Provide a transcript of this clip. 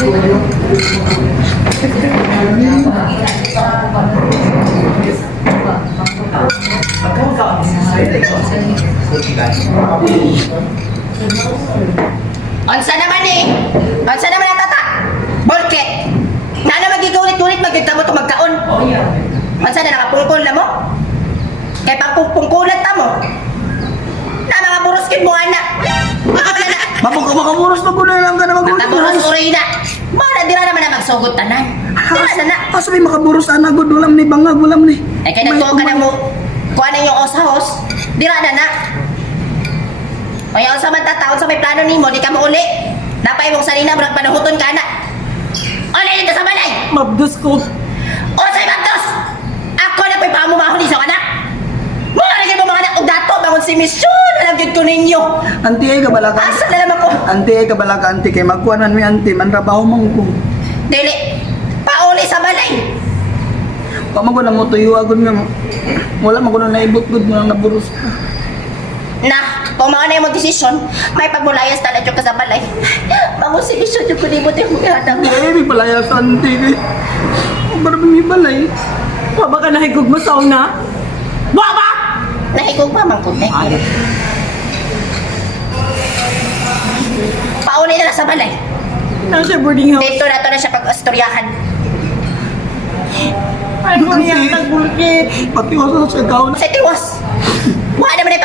Onsa naman eh! Onsa naman ang tata! Bolket! Na na magigulit-gulit magigtamo ito magkaon! Onsa na nakapungkol na mo? Kaya pangpungkulat ta mo! Na mga buruskin mo anak! Wala na! Makamuros na ko na lang ka na magulit. Mataburos uri na! Mara dira naman na magsugot tanan! Dira na na! Asa may makaburos ana gud ulam ni bangag ulam ni. Ay kaya nagtuwa ka na mo! Kuha na yung osahos! Dira na na! O yung sa matataon sa may plano ni mo, di ka mo uli! Napay mong salina mo nagpanahuton ka na! Uli dito sa balay! Mabdos ko. O sa'y Magdos! Ako na pa'y pamumahuli sa anak! Mga naging mo mga anak o dato bangon si Mission! Nalagyan ko ninyo! Anti ay kabalaka. Asa na naman ko? Anti ay kabalaka anti kay magkuanan mi anti man trabaho man ko. Dili! Pauli sa balay! Pamo ko na mo tuyo agud nga. Wala man ko na naibot gud mo nang naburos ka. Na, kung mga na yung desisyon, may pagmulayas talaga yung ka sa balay. Bangon si Mission yung kunimot yung mga anak. Ay, may palaya sa anti kay. Para mi balay. Wa ba ka nahigog mo sa una? Wa ba? Nahigog pa man ko eh. Pauli na lang sa balay. Nasa boarding house. Dito na to na siya pag-astoryahan. Ay, ko yan nagbulkit. Pati ko sa ikaw. Sa tiwas! Wala naman